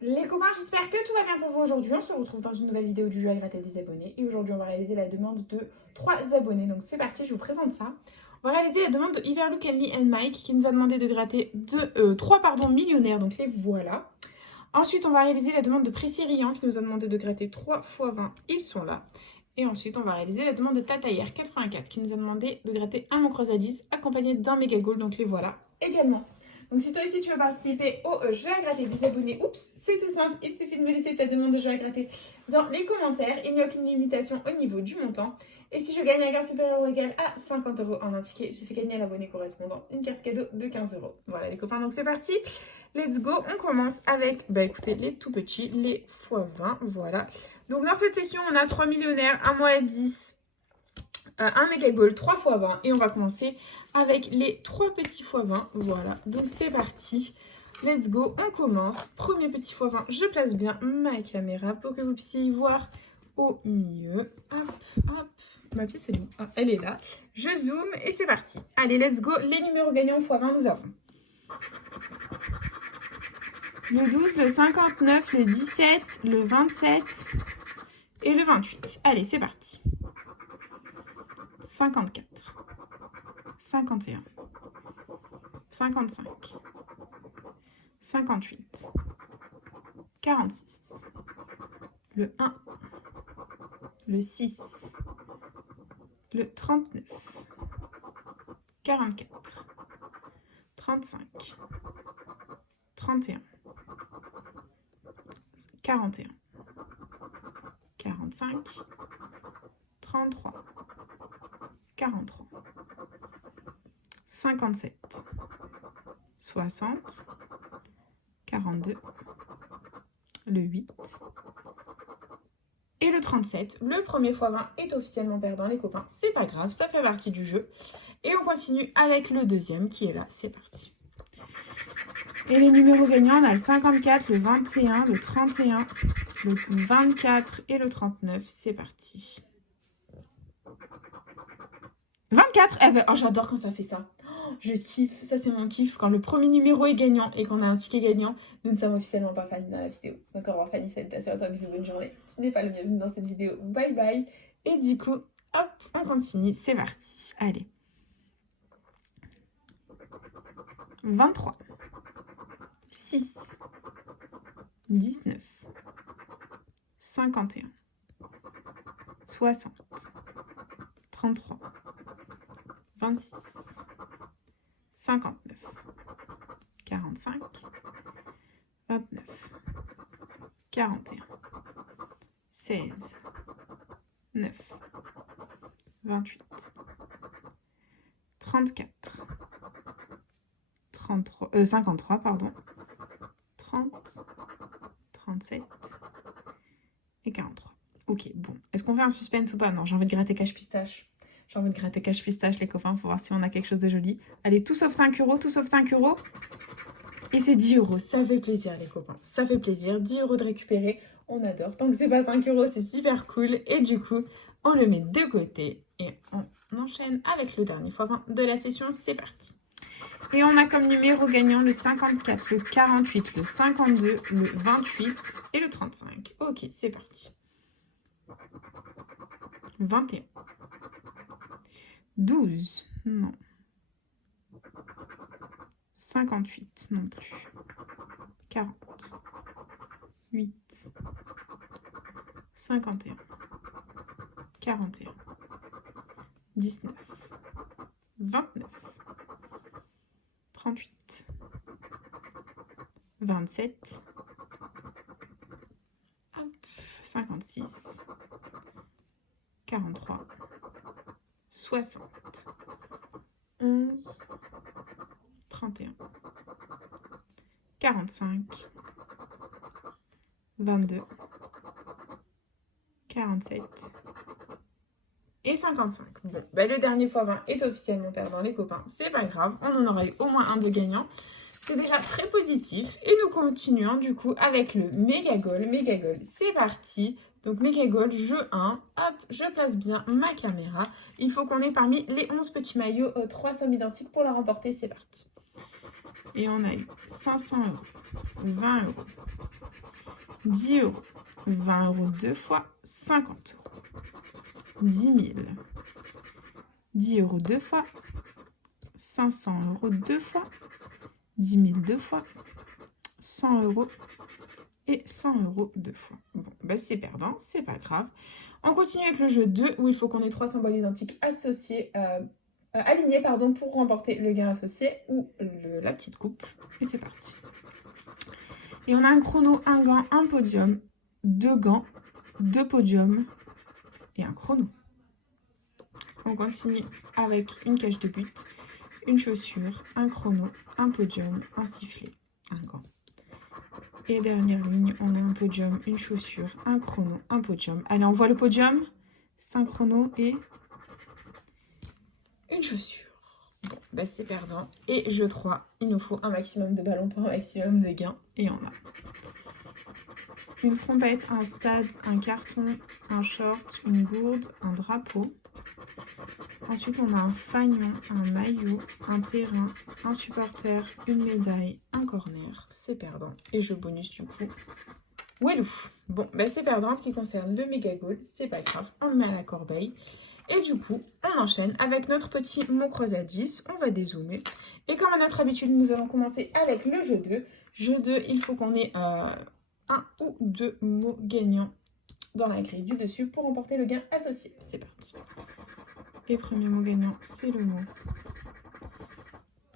Les copains, j'espère que tout va bien pour vous aujourd'hui. On se retrouve dans une nouvelle vidéo du jeu à gratter des abonnés. Et aujourd'hui, on va réaliser la demande de 3 abonnés. Donc c'est parti, je vous présente ça. On va réaliser la demande de Iverlook, Ellie and Mike qui nous a demandé de gratter 3 millionnaires. Donc les voilà. Ensuite, on va réaliser la demande de Précis Riant qui nous a demandé de gratter 3 x 20. Ils sont là. Et ensuite, on va réaliser la demande de Tataillère 84 qui nous a demandé de gratter un Mon à 10 accompagné d'un méga goal. Donc les voilà également. Donc si toi aussi tu veux participer au jeu à gratter des abonnés, c'est tout simple, il suffit de me laisser ta demande de jeu à gratter dans les commentaires. Il n'y a aucune limitation au niveau du montant. Et si je gagne un gain supérieur ou égal à 50 € en un ticket, je fais gagner à l'abonné correspondant une carte cadeau de 15 €. Voilà les copains, donc c'est parti. Let's go, on commence avec, écoutez, les tout petits, les x20, voilà. Donc dans cette session, on a 3 millionnaires, 1 mois à 10, un méga goal, 3 x 20. Et on va commencer avec les 3 petits x 20, voilà. Donc c'est parti, let's go, on commence. Premier petit x 20, je place bien ma caméra pour que vous puissiez y voir au milieu. Hop, hop. Ma pièce, elle est où? Ah, elle est là. Je zoome et c'est parti. Allez, let's go. Les numéros gagnants x 20, nous avons le 12, le 59, le 17, le 27 et le 28. Allez, c'est parti. 54, 51, 55, 58, 46, le 1, le 6, le 39, 44, 35, 31, 41, 45, 33, 43, 57, 60, 42, le 8 et le 37. Le premier x 20 est officiellement perdant les copains, c'est pas grave, ça fait partie du jeu. Et on continue avec le deuxième qui est là, c'est parti. Et les numéros gagnants, on a le 54, le 21, le 31, le 24 et le 39. C'est parti. 24. Eh ben, oh, j'adore quand ça fait ça. Oh, je kiffe. Ça, c'est mon kiff. Quand le premier numéro est gagnant et qu'on a un ticket gagnant, nous ne sommes officiellement pas Fanny dans la vidéo. Donc, au revoir Fanny, salutations à toi, bisous, bonne journée. Tu n'es pas le bienvenu dans cette vidéo. Bye bye. Et du coup, hop, on continue. C'est parti. Allez. 23. 6, 19, 51, 60, 33, 26, 59, 45, 29, 41, 16, 9, 28, 34, 53, pardon. 30, 37 et 43. Ok, bon. Est-ce qu'on fait un suspense ou pas? Non, j'ai envie de gratter cache pistache. J'ai envie de gratter cache pistache, les copains, pour voir si on a quelque chose de joli. Allez, tout sauf 5 €, tout sauf 5 €. Et c'est 10 €. Ça fait plaisir, les copains. Ça fait plaisir. 10 € de récupérer. On adore. Tant que c'est pas 5 €, c'est super cool. Et du coup, on le met de côté. Et on enchaîne avec le dernier x20 de la session. C'est parti. Et on a comme numéro gagnant le 54, le 48, le 52, le 28 et le 35. Ok, c'est parti. 21. 12, non. 58, non plus. 40. 8. 51. 41. 19. 29. 38, 27, hop, 56, 43, 60, 11, 31, 45, 22, 47 et 55. Bon, le dernier x20 est officiellement perdant, les copains. C'est pas grave, on en aura eu au moins un de gagnant. C'est déjà très positif. Et nous continuons du coup avec le méga goal. Méga goal, c'est parti. Donc méga goal, jeu 1. Hop, je place bien ma caméra. Il faut qu'on ait parmi les 11 petits maillots 3 sommes identiques pour la remporter. C'est parti. Et on a eu 500 €, 20 €, 10 euros. 20 euros deux fois, 50 euros. 10 000. 10 euros deux fois, 500 euros deux fois, 10 000 deux fois, 100 euros et 100 euros deux fois. Bon, bah c'est perdant, c'est pas grave. On continue avec le jeu 2 où il faut qu'on ait 3 symboles identiques associés, alignés pour remporter le gain associé ou la petite coupe. Et c'est parti. Et on a un chrono, un gant, un podium, 2 gants, 2 podiums et un chrono. On continue avec une cage de but, une chaussure, un chrono, un podium, un sifflet, un gant. Et dernière ligne, on a un podium, une chaussure, un chrono, un podium. Allez, on voit le podium. C'est un chrono et une chaussure. Bon, bah c'est perdant. Et jeu 3, il nous faut un maximum de ballons pour un maximum de gains. Et on a une trompette, un stade, un carton, un short, une gourde, un drapeau. Ensuite, on a un fanion, un maillot, un terrain, un supporter, une médaille, un corner. C'est perdant. Et jeu bonus du coup. Walou. Bon, bah c'est perdant en ce qui concerne le méga goal. C'est pas grave, on le met à la corbeille. Et du coup, on enchaîne avec notre petit mot creusé à 10. On va dézoomer. Et comme à notre habitude, nous allons commencer avec le jeu 2. Jeu 2, il faut qu'on ait un ou deux mots gagnants dans la grille du dessus pour remporter le gain associé. C'est parti. Et premier mot gagnant, c'est le mot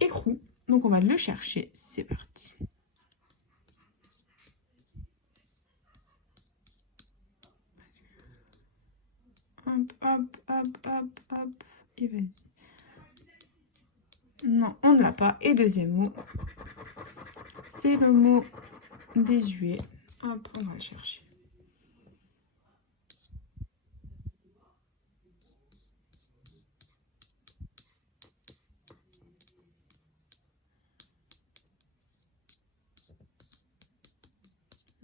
écrou. Donc on va le chercher. C'est parti. Hop, hop, hop, hop, hop. Et vas-y. Non, on ne l'a pas. Et deuxième mot, c'est le mot désuet. Hop, on va le chercher.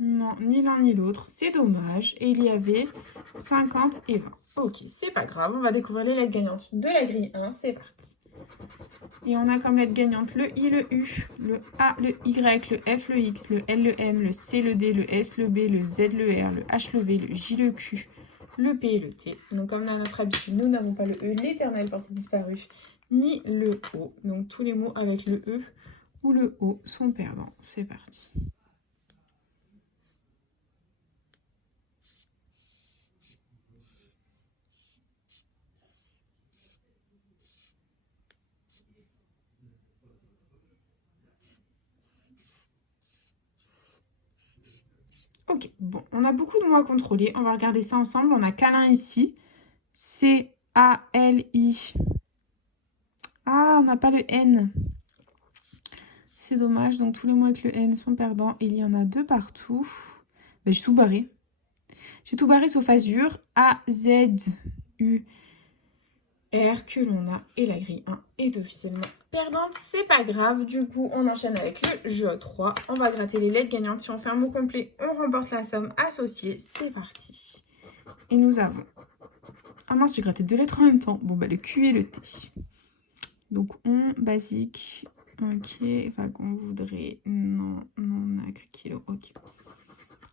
Non, ni l'un ni l'autre, c'est dommage. Et il y avait 50 et 20. Ok, c'est pas grave, on va découvrir les lettres gagnantes de la grille 1, c'est parti. Et on a comme lettres gagnantes le I, le U, le A, le Y, le F, le X, le L, le M, le C, le D, le S, le B, le Z, le R, le H, le V, le J, le Q, le P et le T. Donc comme à notre habitude, nous n'avons pas le E, l'éternel porté disparu, ni le O. Donc tous les mots avec le E ou le O sont perdants. C'est parti. Ok, bon, on a beaucoup de mots à contrôler. On va regarder ça ensemble. On a câlin ici. C-A-L-I. Ah, on n'a pas le N. C'est dommage. Donc, tous les mots avec le N sont perdants. Il y en a 2 partout. Ben, j'ai tout barré. J'ai tout barré sauf Azur. A-Z-U. R que l'on a et la grille 1 est officiellement perdante, c'est pas grave. Du coup, on enchaîne avec le jeu 3. On va gratter les lettres gagnantes. Si on fait un mot complet, on remporte la somme associée. C'est parti. Et nous avons... Ah mince, j'ai gratté 2 lettres en même temps. Bon, bah le Q et le T. Donc, on, basique. Ok, wagon, voudrait. Non, non, nacre, kilo. Ok.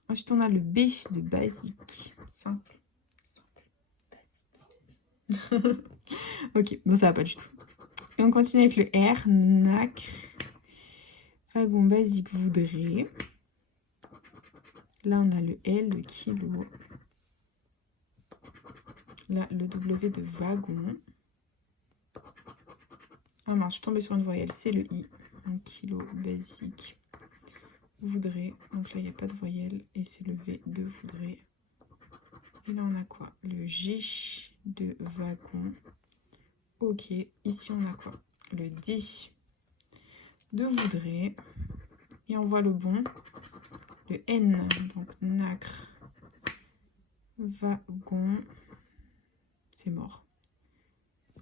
Ensuite, on a le B de basique. Simple. Ok, bon ça va pas du tout. Et on continue avec le R, nacre, wagon basique voudrait. Là on a le L, le kilo. Là le W de wagon. Ah mince, je suis tombée sur une voyelle, c'est le I. Un kilo basique voudrait. Donc là il n'y a pas de voyelle et c'est le V de voudrait. Et là on a quoi? Le G de wagon. Ok, ici on a quoi? Le D de voudrait. Et on voit le bon. Le N, donc nacre, wagon. C'est mort.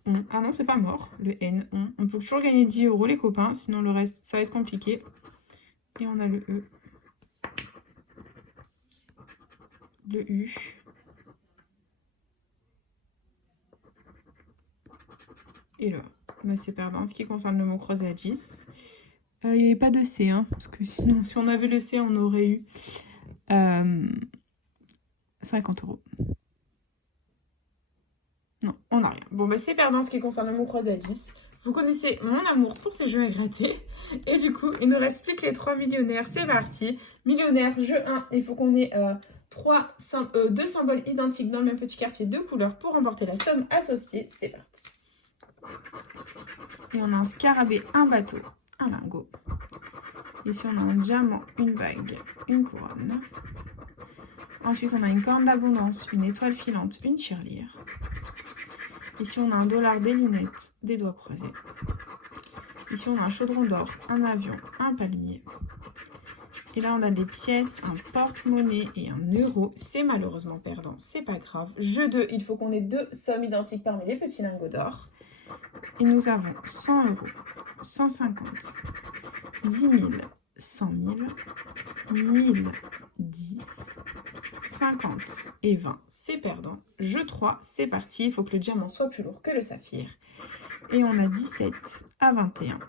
On. Ah non, c'est pas mort. Le N, on. On peut toujours gagner 10 € les copains, sinon le reste, ça va être compliqué. Et on a le E. Le U. Et là, bah, c'est perdant. En ce qui concerne le mot creusé à 10, il n'y avait pas de C, hein, parce que sinon, si on avait le C, on aurait eu 50 €. Non, on n'a rien. Bon, bah c'est perdant ce qui concerne le mot croisé à 10. Vous connaissez mon amour pour ces jeux à gratter. Et du coup, il ne nous reste plus que les 3 millionnaires. C'est parti. Millionnaire, jeu 1. Il faut qu'on ait 2 symboles identiques dans le même petit quartier de couleurs pour remporter la somme associée. C'est parti. Et on a un scarabée, un bateau, un lingot. Ici, on a un diamant, une bague, une couronne. Ensuite, on a une corne d'abondance, une étoile filante, une tirelire. Ici, on a un dollar, des lunettes, des doigts croisés. Ici, on a un chaudron d'or, un avion, un palmier. Et là, on a des pièces, un porte-monnaie et un euro. C'est malheureusement perdant, c'est pas grave. Jeu 2, il faut qu'on ait 2 sommes identiques parmi les petits lingots d'or. Et nous avons 100 €, 150, 10 000, 100 000, 1000, 10, 50 et 20. C'est perdant. Jeu 3, c'est parti. Il faut que le diamant soit plus lourd que le saphir. Et on a 17 à 21,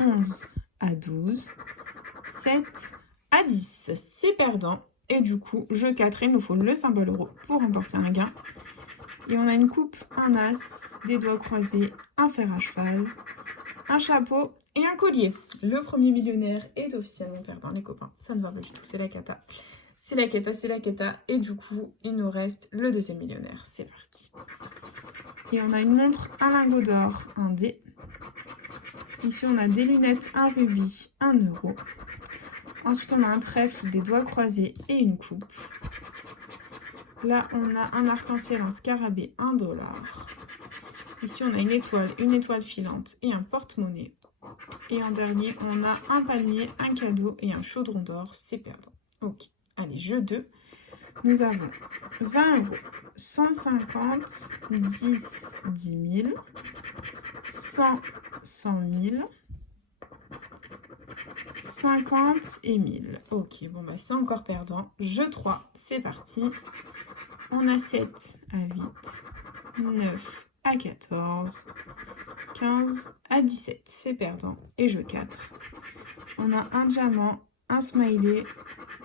11 à 12, 7 à 10. C'est perdant. Et du coup, jeu 4, il nous faut le symbole euro pour remporter un gain. Et on a une coupe, un as, des doigts croisés, un fer à cheval, un chapeau et un collier. Le premier millionnaire est officiellement perdant, les copains. Ça ne va pas du tout, c'est la cata. C'est la cata, c'est la cata. Et du coup, il nous reste le deuxième millionnaire. C'est parti. Et on a une montre, un lingot d'or, un dé. Ici, on a des lunettes, un rubis, 1 €. Ensuite, on a un trèfle, des doigts croisés et une coupe. Là, on a un arc-en-ciel, un scarabée, 1 $. Ici, on a une étoile filante et un porte-monnaie. Et en dernier, on a un palmier, un cadeau et un chaudron d'or. C'est perdant. Ok, allez, jeu 2. Nous avons 20 €, 150, 10, 10 000, 100, 100 000, 50 et 1000. Ok, bon bah c'est encore perdant. Jeu 3, c'est parti. On a 7 à 8, 9 à 14, 15 à 17. C'est perdant. Et jeu 4. On a un diamant, un smiley,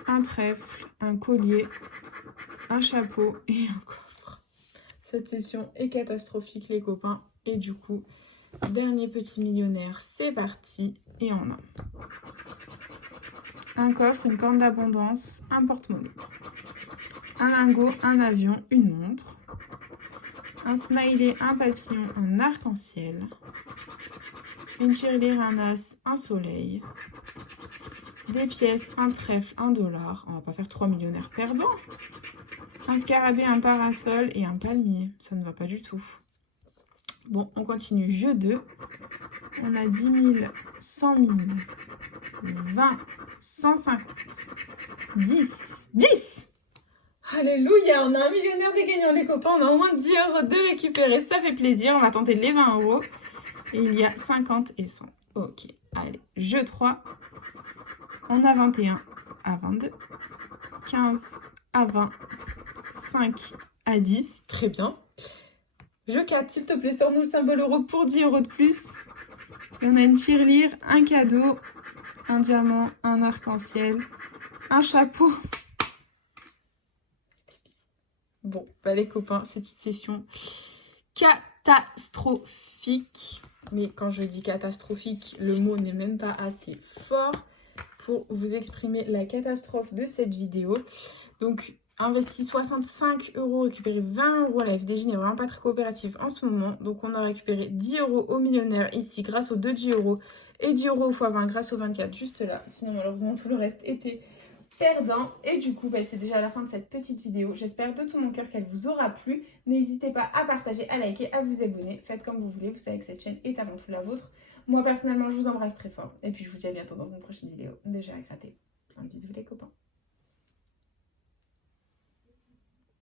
un trèfle, un collier, un chapeau et un coffre. Cette session est catastrophique, les copains. Et du coup, dernier petit millionnaire, c'est parti. Et on a un coffre, une corne d'abondance, un porte-monnaie, un lingot, un avion, une montre, un smiley, un papillon, un arc-en-ciel, une tirelire, un as, un soleil, des pièces, un trèfle, 1 $. On va pas faire 3 millionnaires perdants. Un scarabée, un parasol et un palmier. Ça ne va pas du tout. Bon, on continue. Jeu 2. On a 10 000, 100 000, 20, 150, 10. 10! Alléluia, on a un millionnaire des gagnants, les copains. On a au moins 10 € de récupérer. Ça fait plaisir. On va tenter les 20 €. Et il y a 50 et 100. Ok, allez. Jeu 3. On a 21 à 22, 15 à 20, 5 à 10. Très bien. Jeu 4, s'il te plaît, sors-nous le symbole euro pour 10 € de plus. Et on a une tirelire, un cadeau, un diamant, un arc-en-ciel, un chapeau. Bon, bah les copains, c'est une session catastrophique. Mais quand je dis catastrophique, le mot n'est même pas assez fort pour vous exprimer la catastrophe de cette vidéo. Donc, investi 65 €, récupéré 20 €. La FDJ n'est vraiment pas très coopérative en ce moment. Donc, on a récupéré 10 € au millionnaire ici grâce aux 2 10 € et 10 € au x20 grâce aux 24 juste là. Sinon, malheureusement, tout le reste était perdant. Et du coup, bah, c'est déjà la fin de cette petite vidéo. J'espère de tout mon cœur qu'elle vous aura plu. N'hésitez pas à partager, à liker, à vous abonner. Faites comme vous voulez. Vous savez que cette chaîne est avant tout la vôtre. Moi, personnellement, je vous embrasse très fort. Et puis, je vous dis à bientôt dans une prochaine vidéo de jeux à gratter. Plein de bisous les copains.